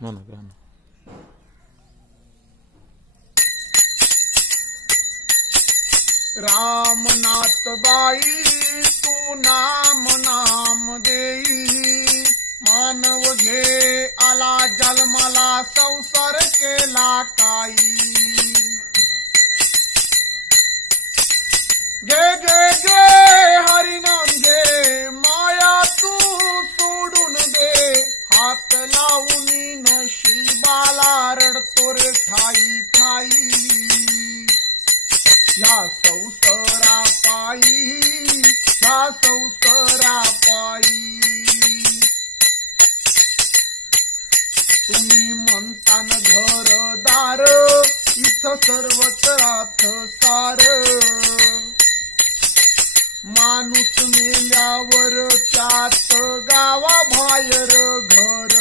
म्हणा गाणं. रामनाथ बाई तू नाम नाम देई, मानव घे आला जन्माला संसार केला काही. गे गे गे हरिनाम घे माया तू सोडून दे, हात लावून नशिबाला रडतो रे ठाई ठाई. या संसारा पायी, या संसारा पायी. तुम्ही म्हणतान घरदार इथं सर्वत्रात सार, माणूस मेल्यावर त्यात गावा बाहेर घर.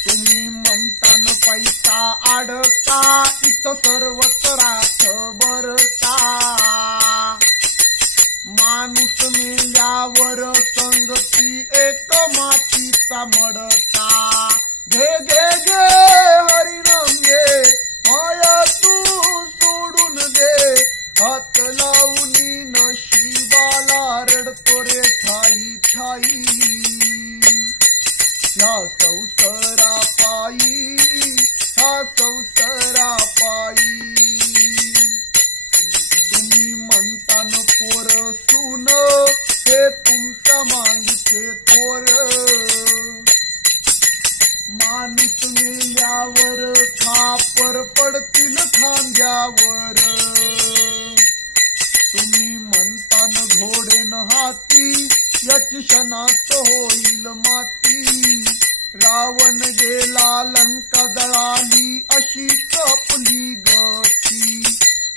तुम्ही म्हणतान पैसा अडका इथं सर्वत्रात बर का, माणूस मेल्यावर संगती एक मातीचा मडका. घे घे घे हरिनाम घे माया तू सोडून दे, हात लावून नशिबाला रडतो रे ठाई ठाई. या संसारा पायी, या संसारा पायी. तुम्ही म्हणतान पोर सून हे तुमच्या मागचे थोर, माणूस मेल्यावर खापर पडतील खांद्यावर. तुम्ही म्हणतान घोडेन हाती याची क्षणात होईल माती, रावण गेला लंका जळाली अशीच आपली गती.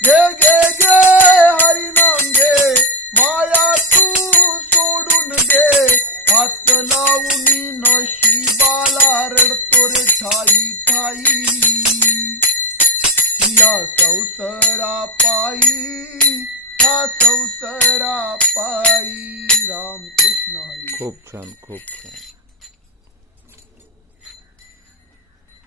गे गे गे हरिनाम घे माया तू सोडून दे, हात लावून नशिबाला रडतो रे ठाई ठाई. या संसारा पायी, या संसारा पायी. रामकृष्ण हरी. खूप छान, खूप छान.